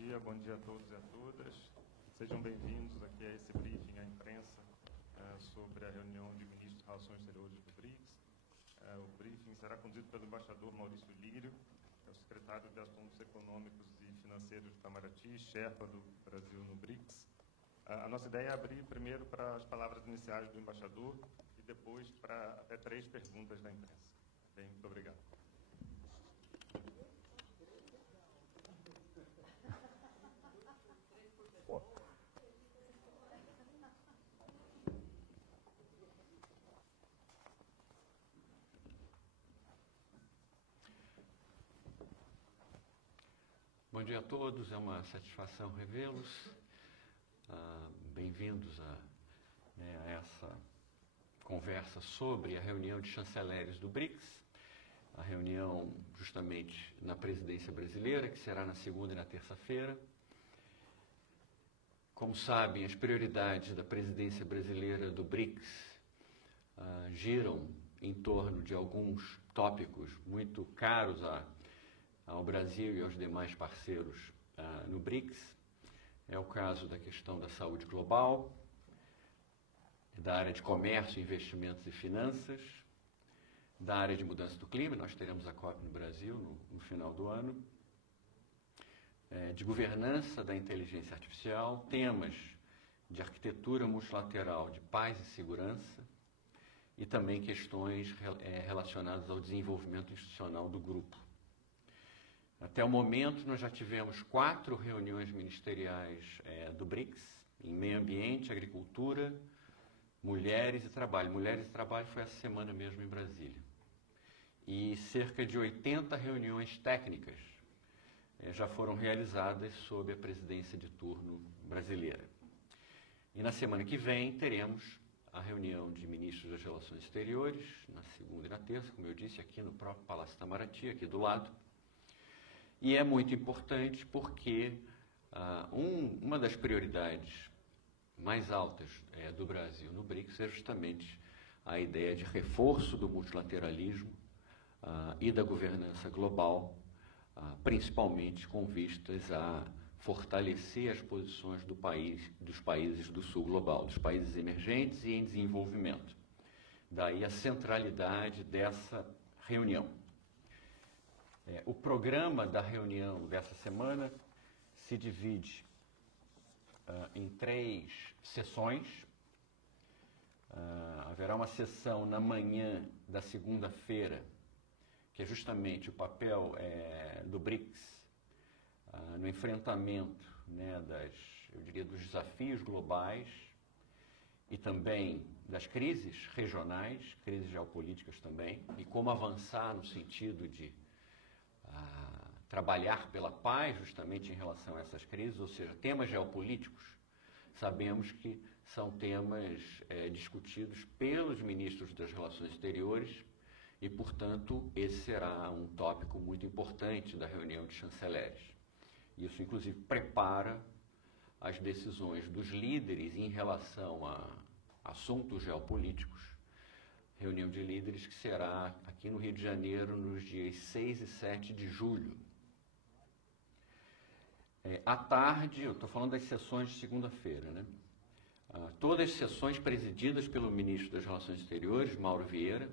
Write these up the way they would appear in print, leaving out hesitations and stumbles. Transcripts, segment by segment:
bom dia a todos e a todas. Sejam bem-vindos aqui a esse briefing à imprensa sobre a reunião de ministros de Relações Exteriores do BRICS. O briefing será conduzido pelo embaixador Maurício Lírio, que é o secretário de Assuntos Econômicos e Financeiros de Itamaraty, Sherpa do Brasil no BRICS. A nossa ideia é abrir primeiro para as palavras iniciais do embaixador e depois para até 3 perguntas da imprensa. Bem, muito obrigado. Bom dia a todos, é uma satisfação revê-los. Bem-vindos a essa conversa sobre a reunião de chanceleres do BRICS, a reunião justamente na presidência brasileira, que será na segunda e na terça-feira. Como sabem, as prioridades da presidência brasileira do BRICS giram em torno de alguns tópicos muito caros ao Brasil e aos demais parceiros no BRICS. É o caso da questão da saúde global, da área de comércio, investimentos e finanças, da área de mudança do clima, nós teremos a COP no Brasil no final do ano, de governança da inteligência artificial, temas de arquitetura multilateral de paz e segurança e também questões relacionadas ao desenvolvimento institucional do grupo. Até o momento, nós já tivemos 4 reuniões ministeriais do BRICS, em meio ambiente, agricultura, mulheres e trabalho. Mulheres e trabalho foi essa semana mesmo em Brasília. E cerca de 80 reuniões técnicas já foram realizadas sob a presidência de turno brasileira. E na semana que vem teremos a reunião de ministros das Relações Exteriores, na segunda e na terça, como eu disse, aqui no próprio Palácio Itamaraty, aqui do lado. E é muito importante porque uma das prioridades mais altas do Brasil no BRICS é justamente a ideia de reforço do multilateralismo e da governança global, principalmente com vistas a fortalecer as posições dos países do sul global, dos países emergentes e em desenvolvimento. Daí a centralidade dessa reunião. O programa da reunião dessa semana se divide em 3 sessões. Haverá uma sessão na manhã da segunda-feira, que é justamente o papel do BRICS no enfrentamento dos desafios globais e também das crises regionais, crises geopolíticas também, e como avançar no sentido de trabalhar pela paz justamente em relação a essas crises, ou seja, temas geopolíticos, sabemos que são temas discutidos pelos ministros das Relações Exteriores e, portanto, esse será um tópico muito importante da reunião de chanceleres. Isso, inclusive, prepara as decisões dos líderes em relação a assuntos geopolíticos, reunião de líderes que será aqui no Rio de Janeiro nos dias 6 e 7 de julho. À tarde, eu estou falando das sessões de segunda-feira, né? Todas as sessões presididas pelo ministro das Relações Exteriores, Mauro Vieira,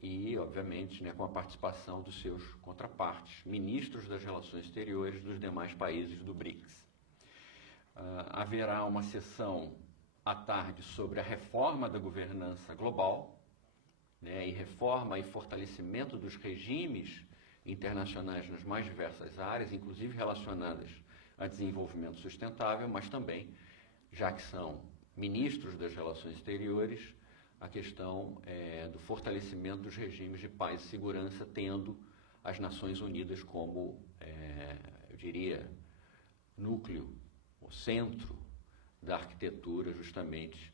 e, obviamente, com a participação dos seus contrapartes, ministros das Relações Exteriores dos demais países do BRICS. Haverá uma sessão à tarde sobre a reforma da governança global, e reforma e fortalecimento dos regimes internacionais nas mais diversas áreas, inclusive relacionadas a desenvolvimento sustentável, mas também, já que são ministros das relações exteriores, a questão do fortalecimento dos regimes de paz e segurança, tendo as Nações Unidas como, eu diria, núcleo, o centro da arquitetura justamente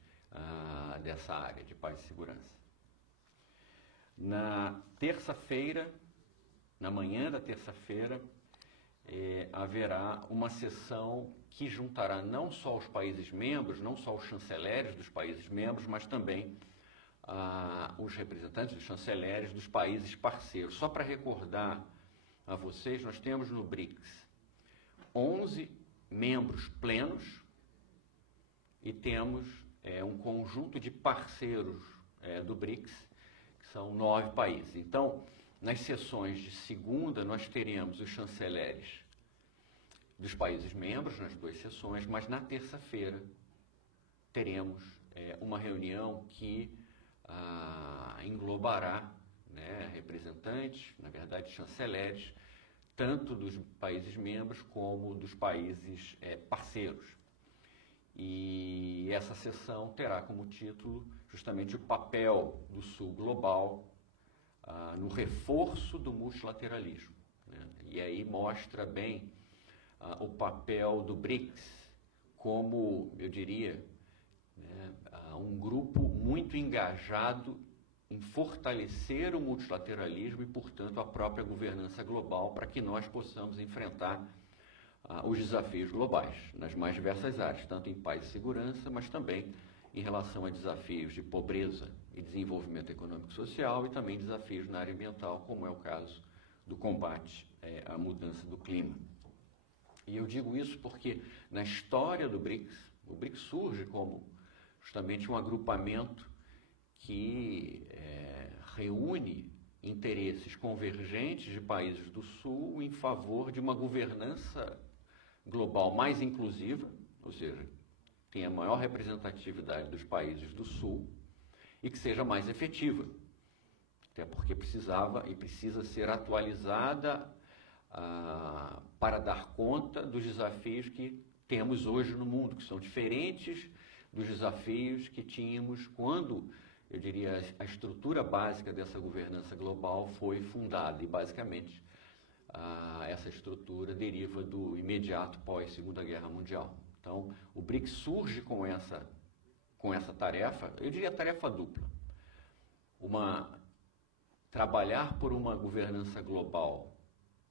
dessa área de paz e segurança. Na terça-feira, na manhã da terça-feira, haverá uma sessão que juntará não só os países membros, não só os chanceleres dos países membros, mas também os representantes dos chanceleres dos países parceiros. Só para recordar a vocês, nós temos no BRICS 11 membros plenos e temos um conjunto de parceiros do BRICS, que são 9 países. Então, nas sessões de segunda, nós teremos os chanceleres dos países membros nas 2 sessões, mas na terça-feira teremos uma reunião que englobará, né, representantes, na verdade chanceleres, tanto dos países membros como dos países parceiros. E essa sessão terá como título justamente o papel do Sul global no reforço do multilateralismo, né? E aí mostra bem o papel do BRICS como, eu diria, né, um grupo muito engajado em fortalecer o multilateralismo e, portanto, a própria governança global para que nós possamos enfrentar os desafios globais nas mais diversas áreas, tanto em paz e segurança, mas também em relação a desafios de pobreza e desenvolvimento econômico e social e também desafios na área ambiental, como é o caso do combate à mudança do clima. E eu digo isso porque na história do BRICS, o BRICS surge como justamente um agrupamento que reúne interesses convergentes de países do Sul em favor de uma governança global mais inclusiva, ou seja, tenha maior representatividade dos países do Sul e que seja mais efetiva, até porque precisava e precisa ser atualizada para dar conta dos desafios que temos hoje no mundo, que são diferentes dos desafios que tínhamos quando, eu diria, a estrutura básica dessa governança global foi fundada. E, basicamente, essa estrutura deriva do imediato pós-Segunda Guerra Mundial. Então, o BRICS surge com essa tarefa, eu diria tarefa dupla. Trabalhar por uma governança global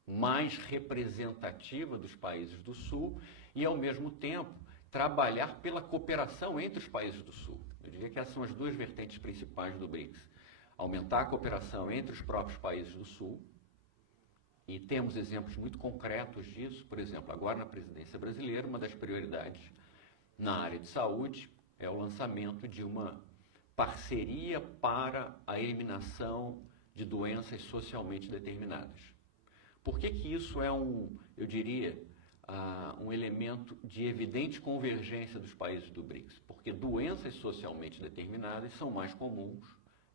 mais representativa dos países do Sul e, ao mesmo tempo, trabalhar pela cooperação entre os países do Sul. Eu diria que essas são as 2 vertentes principais do BRICS. Aumentar a cooperação entre os próprios países do Sul, e temos exemplos muito concretos disso. Por exemplo, agora na presidência brasileira, uma das prioridades na área de saúde é o lançamento de uma parceria para a eliminação de doenças socialmente determinadas. Por que isso é eu diria, um elemento de evidente convergência dos países do BRICS? Porque doenças socialmente determinadas são mais comuns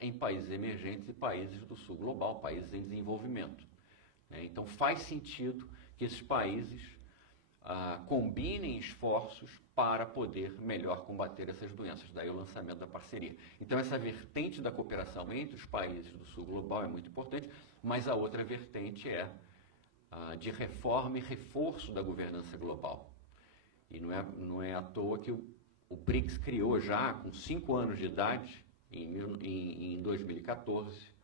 em países emergentes e países do Sul global, países em desenvolvimento. Então faz sentido que esses países combinem esforços para poder melhor combater essas doenças, daí o lançamento da parceria. Então essa vertente da cooperação entre os países do Sul global é muito importante, mas a outra vertente é de reforma e reforço da governança global. E não é à toa que o BRICS criou já com 5 anos de idade, em 2014,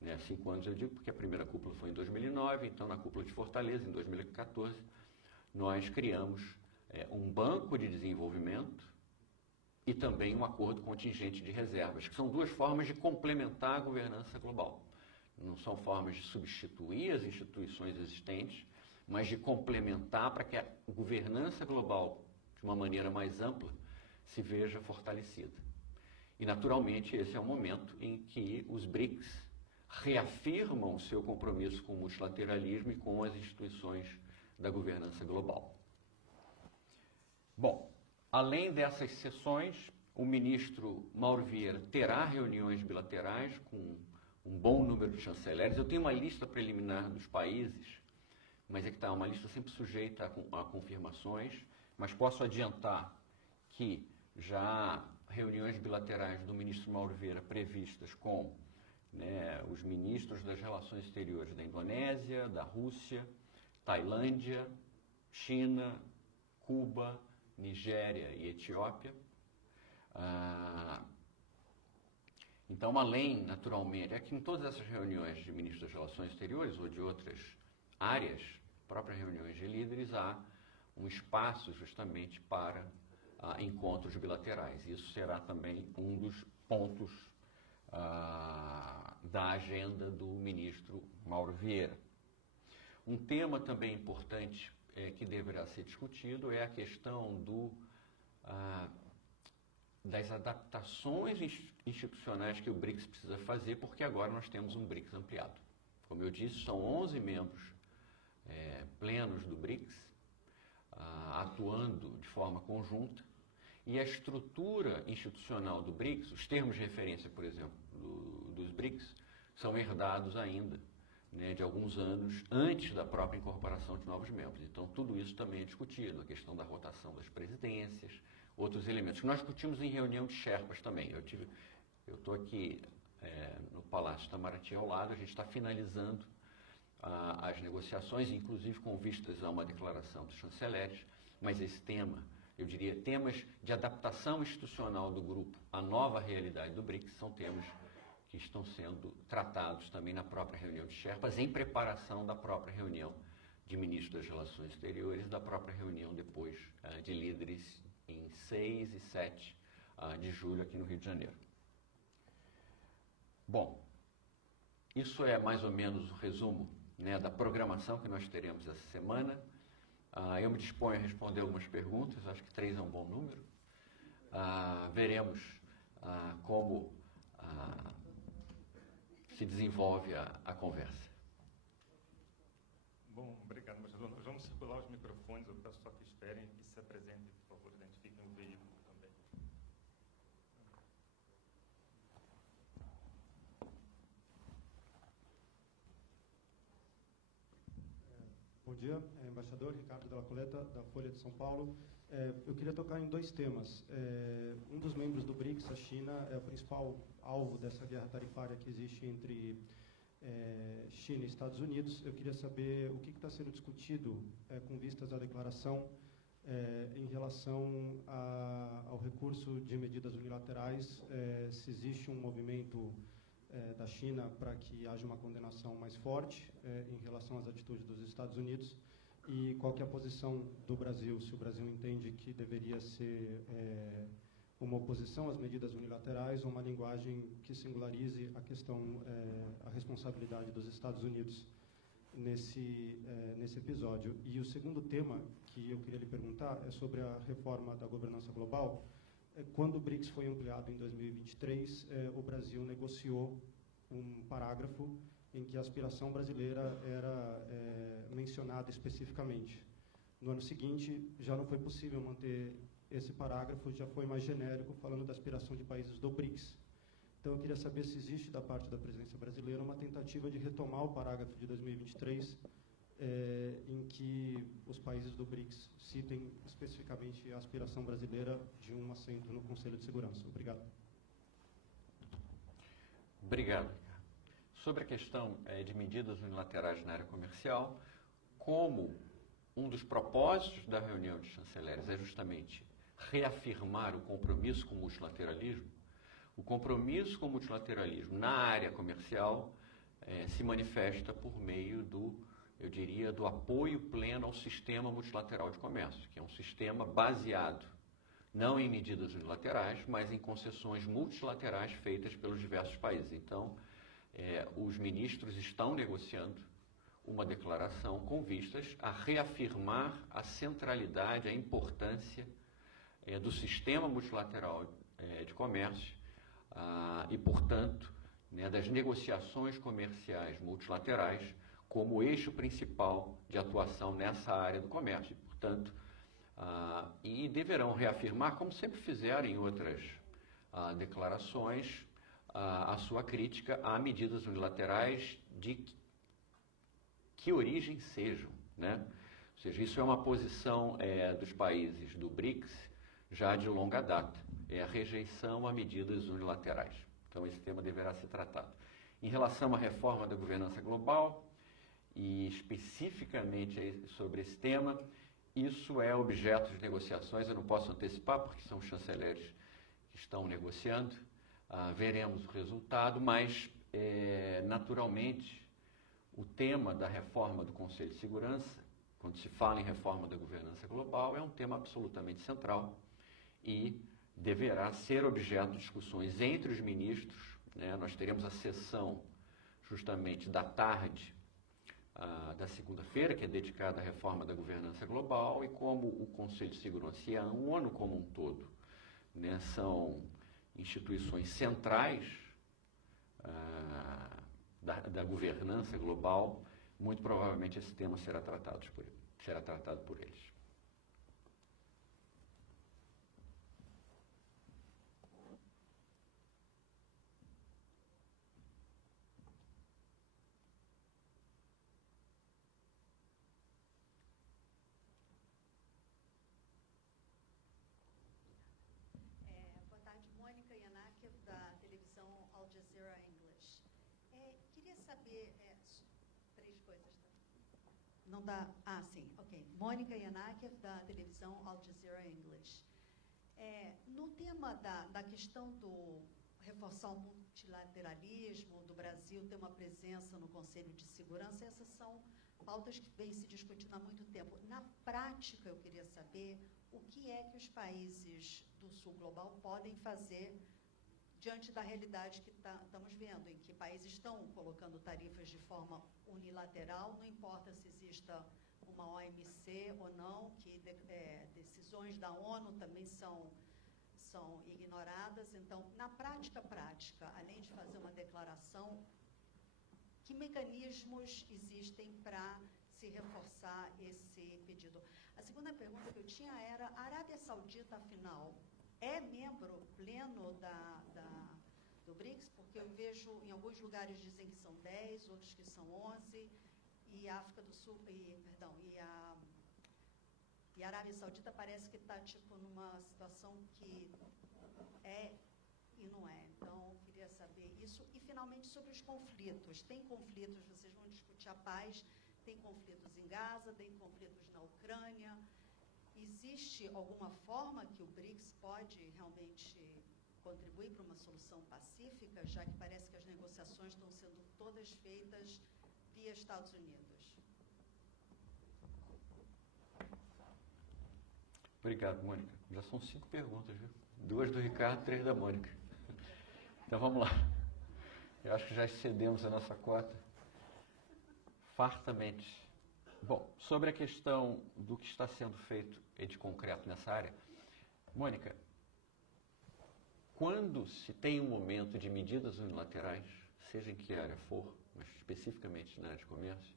né? 5 anos eu digo porque a primeira cúpula foi em 2009, então na cúpula de Fortaleza, em 2014, nós criamos um banco de desenvolvimento e também um acordo contingente de reservas, que são 2 formas de complementar a governança global. Não são formas de substituir as instituições existentes, mas de complementar para que a governança global, de uma maneira mais ampla, se veja fortalecida. E, naturalmente, esse é o momento em que os BRICS reafirmam o seu compromisso com o multilateralismo e com as instituições da governança global. Bom, além dessas sessões, o ministro Mauro Vieira terá reuniões bilaterais com um bom número de chanceleres. Eu tenho uma lista preliminar dos países, mas é que está uma lista sempre sujeita a confirmações, mas posso adiantar que já há reuniões bilaterais do ministro Mauro Vieira previstas com os ministros das relações exteriores da Indonésia, da Rússia, Tailândia, China, Cuba, Nigéria e Etiópia. Então, além, naturalmente, é que em todas essas reuniões de ministros das relações exteriores ou de outras áreas, próprias reuniões de líderes, há um espaço justamente para encontros bilaterais. Isso será também um dos pontos da agenda do ministro Mauro Vieira. Um tema também importante que deverá ser discutido é a questão das adaptações institucionais que o BRICS precisa fazer, porque agora nós temos um BRICS ampliado. Como eu disse, são 11 membros plenos do BRICS, atuando de forma conjunta, e a estrutura institucional do BRICS, os termos de referência, por exemplo, dos BRICS, são herdados ainda, né, de alguns anos antes da própria incorporação de novos membros. Então, tudo isso também é discutido, a questão da rotação das presidências, outros elementos, que nós discutimos em reunião de Sherpas também. Eu estou aqui no Palácio Itamaraty ao lado, a gente está finalizando as negociações, inclusive com vistas a uma declaração dos chanceleres, mas esse tema, eu diria, temas de adaptação institucional do grupo à nova realidade do BRICS são temas que estão sendo tratados também na própria reunião de Sherpas, em preparação da própria reunião de ministros das Relações Exteriores, da própria reunião depois de líderes em 6 e 7 de julho aqui no Rio de Janeiro. Bom, isso é mais ou menos o resumo, né, da programação que nós teremos essa semana. Eu me disponho a responder algumas perguntas, acho que 3 é um bom número. Veremos como se desenvolve a conversa. Bom, obrigado, embaixador. Nós vamos circular os microfones, eu peço só que esperem e se apresentem, por favor, identifiquem o veículo também. Bom dia, embaixador Ricardo Della Coleta, da Folha de São Paulo. Eu queria tocar em 2 temas. Um dos membros do BRICS, a China, é o principal alvo dessa guerra tarifária que existe entre China e Estados Unidos. Eu queria saber o que está sendo discutido com vistas à declaração em relação ao recurso de medidas unilaterais, se existe um movimento da China para que haja uma condenação mais forte em relação às atitudes dos Estados Unidos, e qual que é a posição do Brasil, se o Brasil entende que deveria ser uma oposição às medidas unilaterais ou uma linguagem que singularize a questão, a responsabilidade dos Estados Unidos nesse episódio. E o segundo tema que eu queria lhe perguntar é sobre a reforma da governança global. Quando o BRICS foi ampliado em 2023, o Brasil negociou um parágrafo em que a aspiração brasileira era mencionada especificamente. No ano seguinte, já não foi possível manter esse parágrafo, já foi mais genérico, falando da aspiração de países do BRICS. Então, eu queria saber se existe, da parte da presidência brasileira, uma tentativa de retomar o parágrafo de 2023, em que os países do BRICS citem especificamente a aspiração brasileira de um assento no Conselho de Segurança. Obrigado. Obrigado. Sobre a questão de medidas unilaterais na área comercial, como um dos propósitos da reunião de chanceleres é justamente reafirmar o compromisso com o multilateralismo, o compromisso com o multilateralismo na área comercial se manifesta por meio eu diria, do apoio pleno ao sistema multilateral de comércio, que é um sistema baseado não em medidas unilaterais, mas em concessões multilaterais feitas pelos diversos países. Então, os ministros estão negociando uma declaração com vistas a reafirmar a centralidade, a importância do sistema multilateral de comércio e, portanto, das negociações comerciais multilaterais como eixo principal de atuação nessa área do comércio. Portanto, e deverão reafirmar, como sempre fizeram em outras declarações, a sua crítica a medidas unilaterais de que origem sejam, né? Ou seja, isso é uma posição dos países do BRICS já de longa data, é a rejeição a medidas unilaterais. Então, esse tema deverá ser tratado. Em relação à reforma da governança global, e especificamente sobre esse tema, isso é objeto de negociações, eu não posso antecipar, porque são os chanceleres que estão negociando, veremos o resultado, mas, naturalmente, o tema da reforma do Conselho de Segurança, quando se fala em reforma da governança global, é um tema absolutamente central e deverá ser objeto de discussões entre os ministros, né? Nós teremos a sessão, justamente, da tarde da segunda-feira, que é dedicada à reforma da governança global, e como o Conselho de Segurança e a ONU como um todo, né, são instituições centrais da governança global, muito provavelmente esse tema será tratado por eles. Boa tarde, Mônica Yanakiev, da televisão Al Jazeera English. Queria saber três coisas, tá? Não dá? Ah, sim, ok. Mônica Yanakiev, da televisão Al Jazeera English. No tema da questão do reforçar o multilateralismo, do Brasil ter uma presença no Conselho de Segurança, essas são pautas que vêm se discutindo há muito tempo. Na prática, eu queria saber o que é que os países do Sul Global podem fazer diante da realidade que estamos vendo, em que países estão colocando tarifas de forma unilateral, não importa se exista uma OMC ou não, que decisões da ONU também são ignoradas. Então, na prática, além de fazer uma declaração, que mecanismos existem para se reforçar esse pedido? A segunda pergunta que eu tinha era, a Arábia Saudita, afinal, é membro pleno do BRICS? Porque eu vejo, em alguns lugares dizem que são 10, outros que são 11, e a África do Sul, e a Arábia Saudita parece que está tipo numa situação que é e não é. Então, queria saber isso. E, finalmente, sobre os conflitos. Tem conflitos, vocês vão discutir a paz, tem conflitos em Gaza, tem conflitos na Ucrânia. Existe alguma forma que o BRICS pode realmente contribuir para uma solução pacífica, já que parece que as negociações estão sendo todas feitas via Estados Unidos? Obrigado, Mônica. Já são 5 perguntas, viu? 2 do Ricardo, 3 da Mônica. Então vamos lá. Eu acho que já excedemos a nossa cota fartamente. Bom, sobre a questão do que está sendo feito de concreto nessa área, Mônica, quando se tem um momento de medidas unilaterais, seja em que área for, mas especificamente na área de comércio,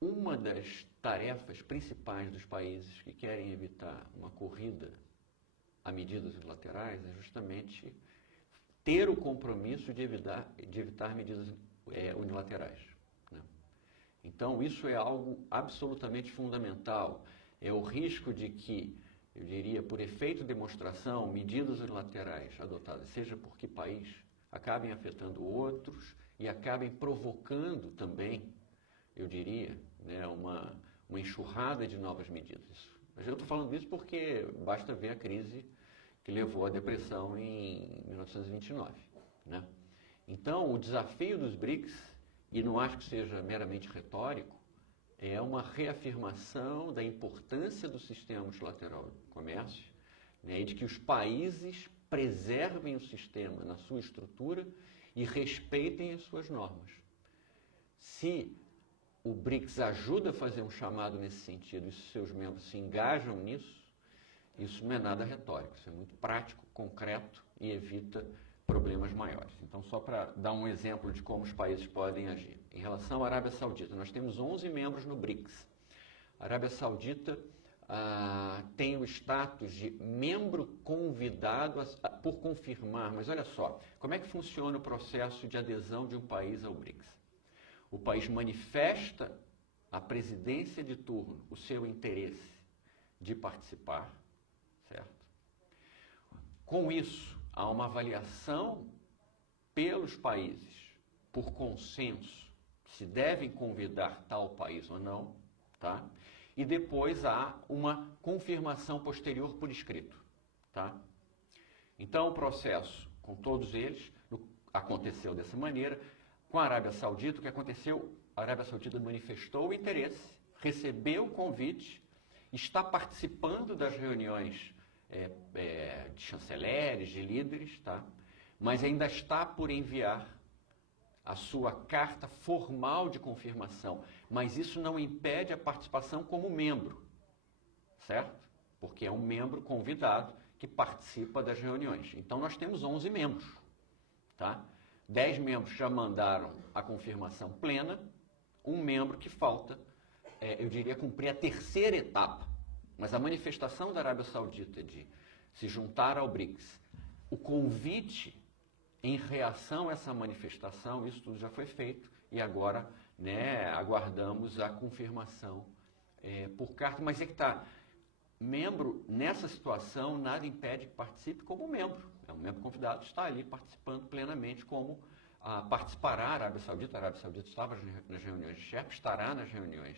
uma das tarefas principais dos países que querem evitar uma corrida a medidas unilaterais é justamente ter o compromisso de evitar medidas unilaterais, né? Então, isso é algo absolutamente fundamental. É o risco de que, eu diria, por efeito de demonstração, medidas unilaterais adotadas, seja por que país, acabem afetando outros e acabem provocando também, eu diria, né, uma enxurrada de novas medidas. Mas eu estou falando isso porque basta ver a crise que levou à depressão em 1929, né? Então, o desafio dos BRICS, e não acho que seja meramente retórico, é uma reafirmação da importância do sistema multilateral de comércio, né, e de que os países preservem o sistema na sua estrutura e respeitem as suas normas. Se o BRICS ajuda a fazer um chamado nesse sentido e seus membros se engajam nisso, isso não é nada retórico, isso é muito prático, concreto e evita problemas maiores. Então, só para dar um exemplo de como os países podem agir. Em relação à Arábia Saudita, nós temos 11 membros no BRICS. A Arábia Saudita tem o status de membro convidado por confirmar, mas olha só, como é que funciona o processo de adesão de um país ao BRICS? O país manifesta à presidência de turno o seu interesse de participar, certo? Com isso, há uma avaliação pelos países, por consenso, se devem convidar tal país ou não, tá? E depois há uma confirmação posterior por escrito, tá? Então, o processo com todos eles aconteceu dessa maneira. Com a Arábia Saudita, o que aconteceu? A Arábia Saudita manifestou o interesse, recebeu o convite, está participando das reuniões de chanceleres, de líderes, tá? Mas ainda está por enviar a sua carta formal de confirmação, mas isso não impede a participação como membro, certo? Porque é um membro convidado que participa das reuniões. Então, nós temos 11 membros, tá? 10 membros já mandaram a confirmação plena, um membro que falta, eu diria, cumprir a terceira etapa. Mas a manifestação da Arábia Saudita de se juntar ao BRICS, o convite em reação a essa manifestação, isso tudo já foi feito e agora, né, aguardamos a confirmação por carta. Mas é que está, membro, nessa situação, nada impede que participe como membro. É um membro convidado, está ali participando plenamente como participará a Arábia Saudita. A Arábia Saudita estava nas reuniões de chefes, estará nas reuniões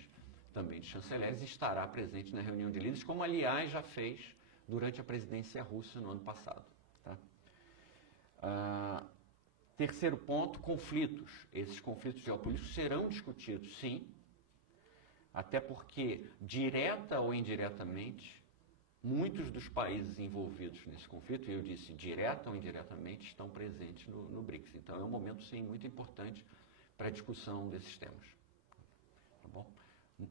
também de chanceleres e estará presente na reunião de líderes, como aliás já fez durante a presidência russa no ano passado. Tá? Terceiro ponto, conflitos. Esses conflitos geopolíticos serão discutidos, sim, até porque, direta ou indiretamente, muitos dos países envolvidos nesse conflito, e eu disse direta ou indiretamente, estão presentes no BRICS. Então é um momento, sim, muito importante para a discussão desses temas. Tá bom?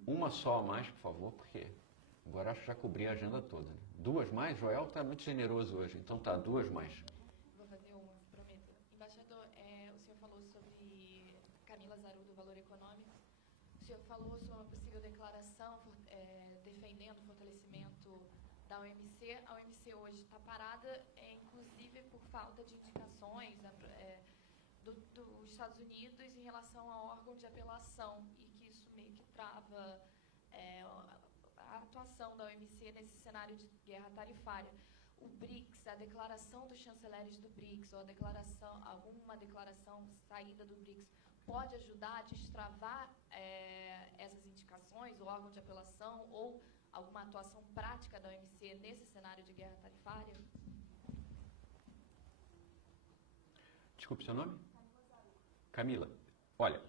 Uma só a mais, por favor, porque agora acho que já cobri a agenda toda. Né? 2 mais? Joel está muito generoso hoje, então tá, 2 mais. Vou fazer uma, prometo. Embaixador, o senhor falou sobre Camila Zaru, do Valor Econômico. O senhor falou sobre uma possível declaração defendendo o fortalecimento da OMC. A OMC hoje está parada, inclusive por falta de indicações dos Estados Unidos em relação ao órgão de apelação, e que isso meio que trava a atuação da OMC nesse cenário de guerra tarifária. O BRICS, a declaração dos chanceleres do BRICS, ou alguma declaração saída do BRICS, pode ajudar a destravar essas indicações, o órgão de apelação, ou alguma atuação prática da OMC nesse cenário de guerra tarifária? Desculpe seu nome? Camila. Olha,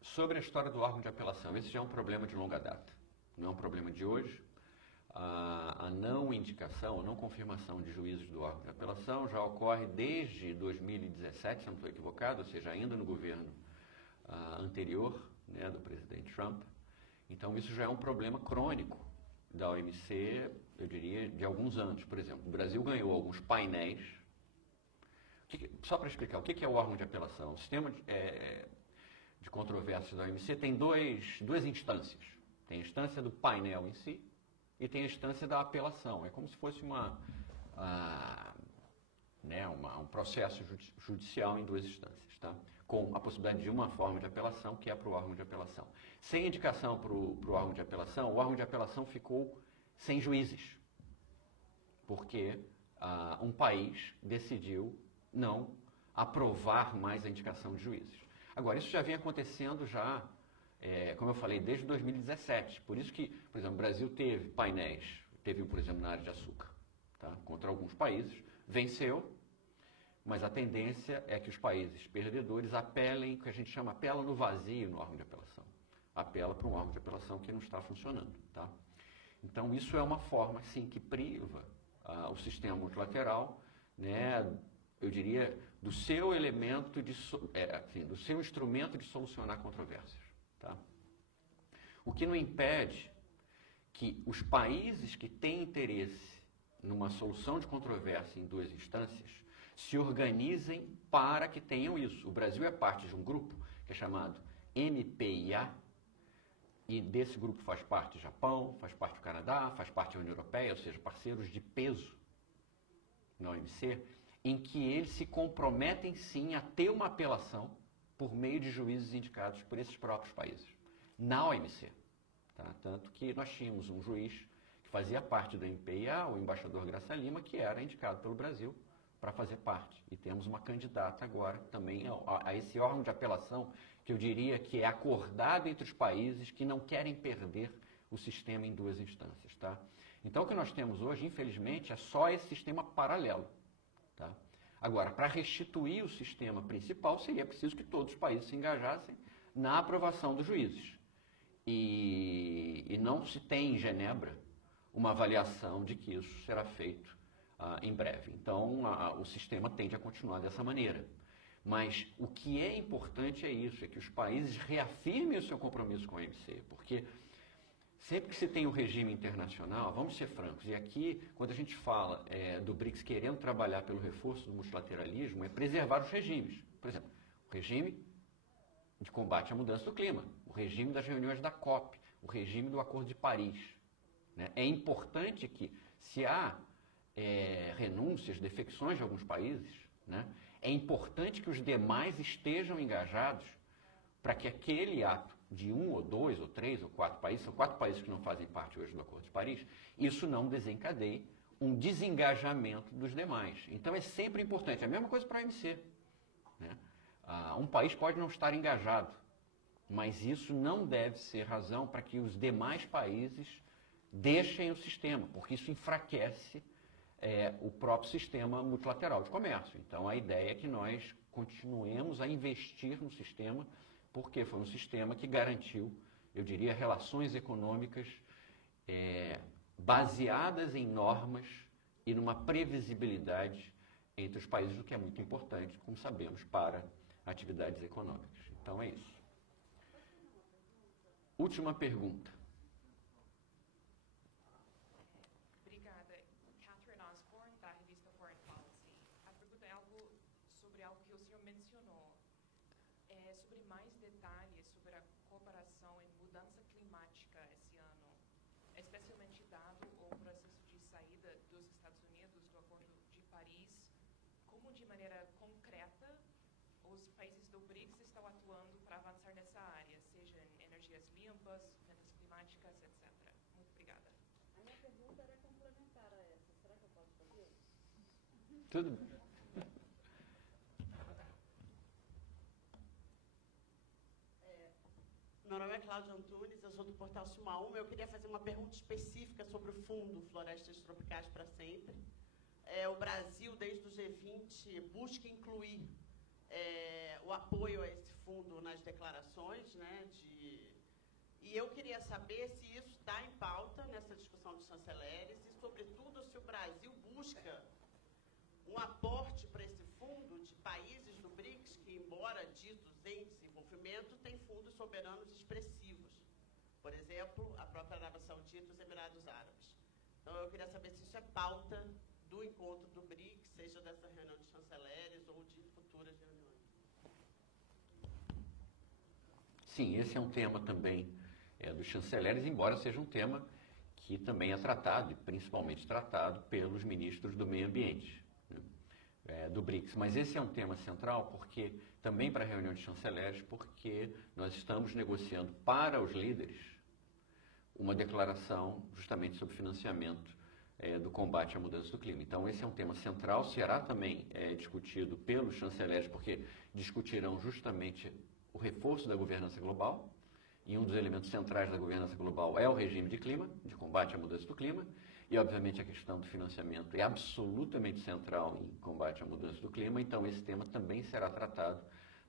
sobre a história do órgão de apelação, esse já é um problema de longa data. Não é um problema de hoje. A não indicação, a não confirmação de juízes do órgão de apelação já ocorre desde 2017, se não estou equivocado, ou seja, ainda no governo anterior, né, do presidente Trump. Então, isso já é um problema crônico da OMC, eu diria, de alguns anos. Por exemplo, o Brasil ganhou alguns painéis. Só para explicar, o que é o órgão de apelação? O sistema de controvérsias da OMC tem duas instâncias. Tem a instância do painel em si e tem a instância da apelação. É como se fosse um processo judicial em 2 instâncias, tá? Com a possibilidade de uma forma de apelação, que é para o órgão de apelação. Sem indicação para o órgão de apelação, o órgão de apelação ficou sem juízes, porque um país decidiu não aprovar mais a indicação de juízes. Agora, isso já vem acontecendo como eu falei, desde 2017. Por isso que, por exemplo, o Brasil teve painéis, por exemplo, na área de açúcar, tá? Contra alguns países, venceu, mas a tendência é que os países perdedores apelem, o que a gente chama apela no vazio no órgão de apelação. Apela para um órgão de apelação que não está funcionando, tá? Então, isso é uma forma, sim, que priva o sistema multilateral, né, eu diria, do seu elemento, do seu instrumento de solucionar controvérsias. Tá? O que não impede que os países que têm interesse numa solução de controvérsia em 2 instâncias se organizem para que tenham isso. O Brasil é parte de um grupo que é chamado MPIA, e desse grupo faz parte o Japão, faz parte o Canadá, faz parte a União Europeia, ou seja, parceiros de peso na OMC, em que eles se comprometem sim a ter uma apelação por meio de juízes indicados por esses próprios países, na OMC. Tá? Tanto que nós tínhamos um juiz que fazia parte do MPIA, o embaixador Graça Lima, que era indicado pelo Brasil para fazer parte. E temos uma candidata agora também a esse órgão de apelação, que eu diria que é acordado entre os países que não querem perder o sistema em 2 instâncias. Tá? Então, o que nós temos hoje, infelizmente, é só esse sistema paralelo. Tá? Agora, para restituir o sistema principal, seria preciso que todos os países se engajassem na aprovação dos juízes. E não se tem em Genebra uma avaliação de que isso será feito em breve. Então, o sistema tende a continuar dessa maneira. Mas o que é importante é isso, é que os países reafirmem o seu compromisso com a OMC, porque sempre que se tem um regime internacional, vamos ser francos, e aqui, quando a gente fala do BRICS querendo trabalhar pelo reforço do multilateralismo, é preservar os regimes. Por exemplo, o regime de combate à mudança do clima, o regime das reuniões da COP, o regime do Acordo de Paris. Né? É importante que, se há renúncias, defecções de alguns países, né, é importante que os demais estejam engajados para que aquele ato de 1 ou 2 ou 3 ou 4 países, são 4 países que não fazem parte hoje do Acordo de Paris, isso não desencadeie um desengajamento dos demais. Então é sempre importante, é a mesma coisa para a OMC. Né? Um país pode não estar engajado, mas isso não deve ser razão para que os demais países deixem o sistema, porque isso enfraquece o próprio sistema multilateral de comércio. Então a ideia é que nós continuemos a investir no sistema, porque foi um sistema que garantiu, eu diria, relações econômicas baseadas em normas e numa previsibilidade entre os países, o que é muito importante, como sabemos, para atividades econômicas. Então é isso. Última pergunta. Obrigada. Catherine Osborne, da revista Foreign Policy. A pergunta é sobre algo que o senhor mencionou. Sobre mais detalhes sobre a cooperação em mudança climática esse ano, especialmente dado o processo de saída dos Estados Unidos do Acordo de Paris, como de maneira concreta os países do BRICS estão atuando para avançar nessa área, seja em energias limpas, metas climáticas, etc. Muito obrigada. A minha pergunta era complementar a essa. Será que eu posso fazer? Tudo bem. Meu nome é Cláudia Antunes, eu sou do portal Suma Uma. Eu queria fazer uma pergunta específica sobre o Fundo Florestas Tropicais para Sempre. O Brasil, desde o G20, busca incluir o apoio a esse fundo nas declarações, né, e eu queria saber se isso está em pauta nessa discussão dos chanceleres e, sobretudo, se o Brasil busca um aporte para esse fundo de países do BRICS que, embora ditos em desenvolvimento, têm fundos soberanos expressivos. Por exemplo, a própria Arábia Saudita e os Emirados Árabes. Então, eu queria saber se isso é pauta do encontro do BRICS, seja dessa reunião de chanceleres ou de futuras reuniões. Sim, esse é um tema também dos chanceleres, embora seja um tema que também é tratado, e principalmente tratado pelos ministros do meio ambiente, né, do BRICS. Mas esse é um tema central porque também para a reunião de chanceleres, porque nós estamos negociando para os líderes uma declaração justamente sobre financiamento do combate à mudança do clima. Então esse é um tema central, será também discutido pelos chanceleres, porque discutirão justamente o reforço da governança global, e um dos elementos centrais da governança global é o regime de clima, de combate à mudança do clima, e obviamente a questão do financiamento é absolutamente central em combate à mudança do clima, então esse tema também será tratado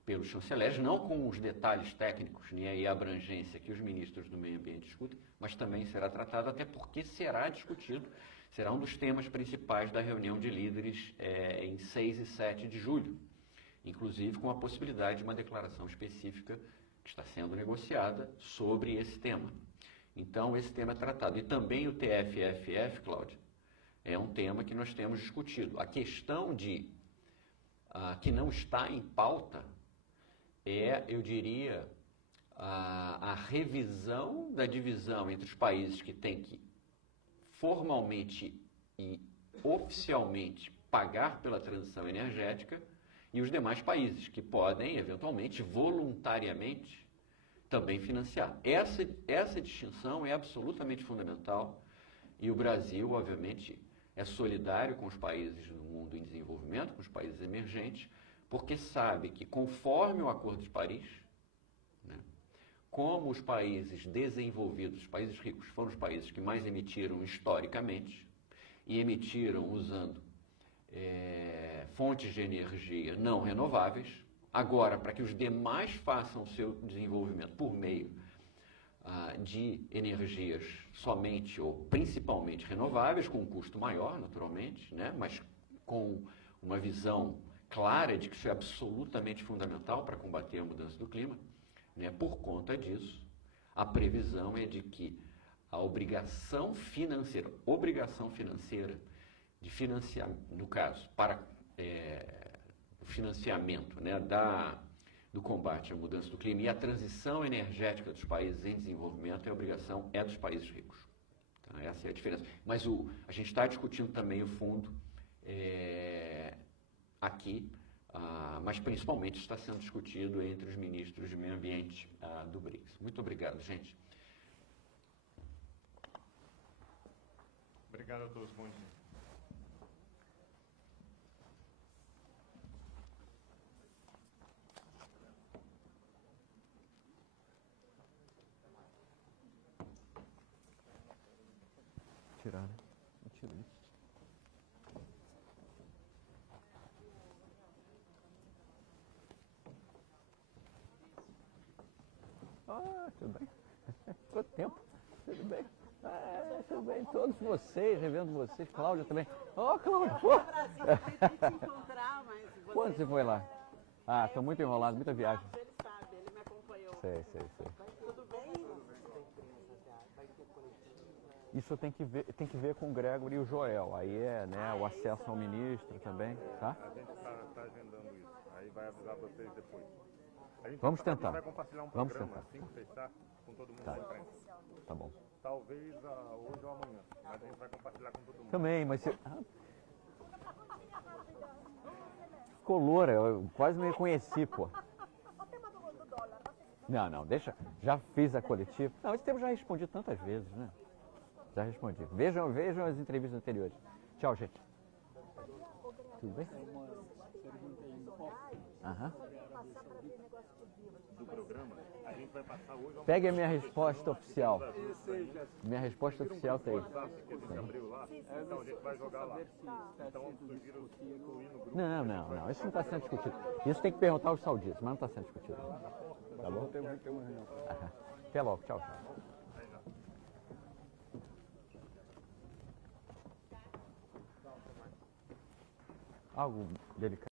pelos chanceleres, não com os detalhes técnicos nem a abrangência que os ministros do meio ambiente discutem, mas também será tratado, até porque será discutido, será um dos temas principais da reunião de líderes em 6 e 7 de julho, inclusive com a possibilidade de uma declaração específica que está sendo negociada sobre esse tema. Então, esse tema é tratado. E também o TFFF, Cláudia, é um tema que nós temos discutido. A questão que não está em pauta eu diria, a revisão da divisão entre os países que têm que formalmente e oficialmente pagar pela transição energética e os demais países que podem, eventualmente, voluntariamente, também financiar. Essa distinção é absolutamente fundamental e o Brasil, obviamente, é solidário com os países do mundo em desenvolvimento, com os países emergentes, porque sabe que, conforme o Acordo de Paris, né, como os países desenvolvidos, os países ricos, foram os países que mais emitiram historicamente e emitiram usando fontes de energia não renováveis. Agora, para que os demais façam o seu desenvolvimento por meio de energias somente ou principalmente renováveis, com um custo maior, naturalmente, né, mas com uma visão clara de que isso é absolutamente fundamental para combater a mudança do clima, né? Por conta disso, a previsão é de que a obrigação financeira de financiar, no caso, para o financiamento, né, do combate à mudança do clima e a transição energética dos países em desenvolvimento, a obrigação é dos países ricos. Tá? Essa é a diferença. Mas a gente está discutindo também o fundo aqui, mas principalmente está sendo discutido entre os ministros de meio ambiente do BRICS. Muito obrigado, gente. Obrigado a todos. Bom dia. Tirar, né? Eu tiro isso. Tudo bem? Quanto tempo? Tudo bem? Tudo bem. Todos vocês, revendo vocês. Cláudia também. Cláudia, pô! Quando você foi lá? Estou muito enrolado, muita viagem. Ele sabe, ele me acompanhou. Sei. Tudo bem? Isso tem que ver com o Gregory e o Joel. Aí né, o acesso ao ministro também, tá? A gente está agendando isso. Aí vai avisar vocês depois. Vamos tentar. A gente vai compartilhar um Vamos programa tentar. assim que fechar com todo mundo Tá. da imprensa. Tá bom. Talvez hoje ou amanhã, mas a gente vai compartilhar com todo mundo. Também, mas você... Ficou loura, eu quase me reconheci, pô. Não, deixa. Já fiz a coletiva. Não, esse tema eu já respondi tantas vezes, né? Já respondi. Vejam as entrevistas anteriores. Tchau, gente. Tudo bem? Aham. Do programa, a gente vai passar hoje ou Pegue a minha resposta oficial. Minha resposta oficial tá aí. que a gente abriu lá, então a gente vai jogar lá. Então eu sugiro incluir no grupo. Não. Isso não está sendo discutido. Isso tem que perguntar aos sauditas, mas não está sendo discutido. Tá bom? Aham. Até logo. Tchau. Algo delicado.